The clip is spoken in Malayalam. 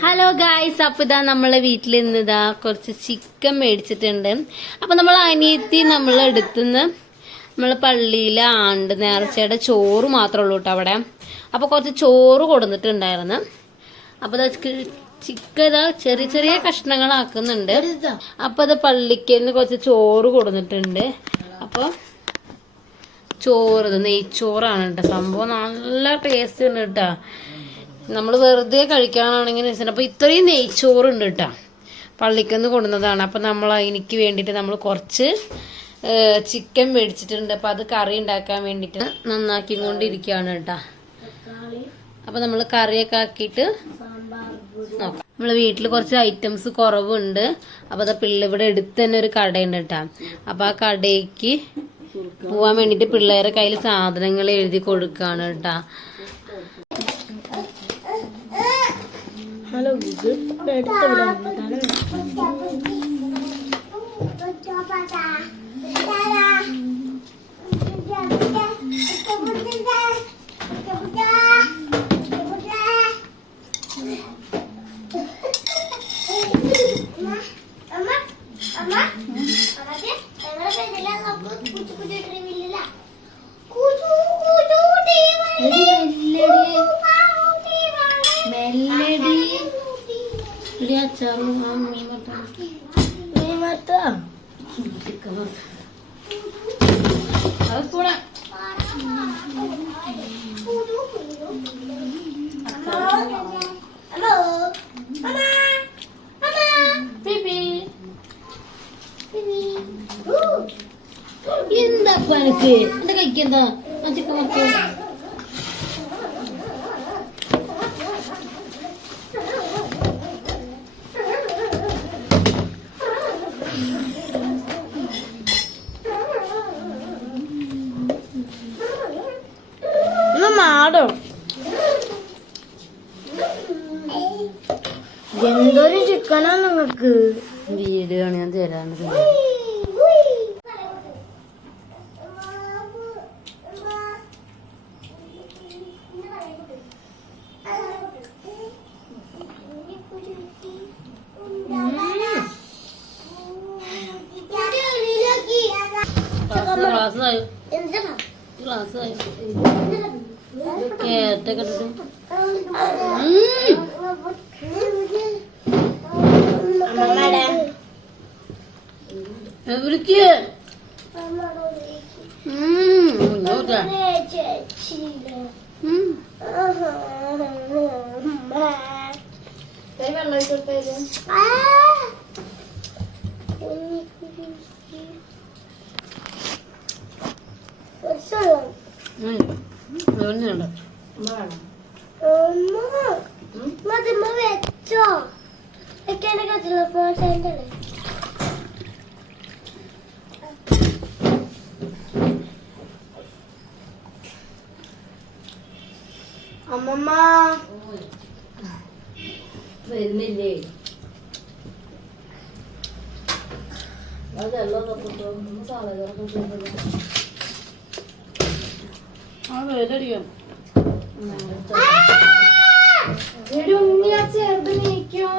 ഹലോ ഗായ്സ്, അപ്പൊ ഇതാ നമ്മളെ വീട്ടിൽ ഇന്ന് ഇതാ കുറച്ച് ചിക്കൻ മേടിച്ചിട്ടുണ്ട്. അപ്പൊ നമ്മൾ അനിയത്തി നമ്മളെടുത്തുനിന്ന് നമ്മള് പള്ളിയിലെ ആണ്ട് നേർച്ചയുടെ ചോറ് മാത്രമേ ഉള്ളൂ കേട്ടോ അവിടെ. അപ്പൊ കുറച്ച് ചോറ് കൊടുത്തിട്ടുണ്ടായിരുന്നു. അപ്പൊ ചിക്കൻ ഇതാ ചെറിയ ചെറിയ കഷ്ണങ്ങളാക്കുന്നുണ്ട്. അപ്പൊ അത് പള്ളിക്ക് കുറച്ച് ചോറ് കൊടുത്തിട്ടുണ്ട്. അപ്പൊ ചോറ് നെയ്ച്ചോറാണ് കേട്ടോ. സംഭവം നല്ല ടേസ്റ്റ് ഉണ്ട് കേട്ടാ. നമ്മൾ വെറുതെ കഴിക്കാനാണെങ്കിൽ അപ്പൊ ഇത്രയും നെയ്ച്ചോറുണ്ട് കേട്ടാ. പള്ളിക്കൊന്ന് കൊണ്ടുവന്നതാണ്. അപ്പൊ നമ്മൾ എനിക്ക് വേണ്ടിയിട്ട് നമ്മൾ കുറച്ച് ചിക്കൻ മേടിച്ചിട്ടുണ്ട്. അപ്പൊ അത് കറി ഉണ്ടാക്കാൻ വേണ്ടിയിട്ട് നന്നാക്കി കൊണ്ടിരിക്കുകയാണ് കേട്ടാ. അപ്പൊ നമ്മൾ കറിയൊക്കെ ആക്കിയിട്ട് നോക്കാം. നമ്മളെ വീട്ടിൽ കുറച്ച് ഐറ്റംസ് കുറവുണ്ട്. അപ്പൊ അത് ഇവിടെ അടുത്ത് തന്നെ ഒരു കടയുണ്ട് കേട്ടാ. അപ്പൊ ആ കടയ്ക്ക് പോവാൻ വേണ്ടിട്ട് പിള്ളേരെ കയ്യിൽ സാധനങ്ങൾ എഴുതി കൊടുക്കാണ് കേട്ടാ. ഹലോ എന്താ പനക്ക് എന്റെ കഴിക്കെന്താ ചിക്കൻ വറുത്തു. മാടോ എന്തൊരു ചിക്കനാ നിങ്ങക്ക്. വീഡിയോ ആണ് ഞാൻ തരാണ്. ഗ്ലാസ് കേട്ടൊക്കെ എവിടേക്ക് വെച്ചോ വെക്കാനെ കത്തില്ല ഫോട്ടോ. അമ്മമ്മ വരുന്നില്ലേ? അതെല്ലാം വേദടിയോ ചേർത്ത് നീക്കോ.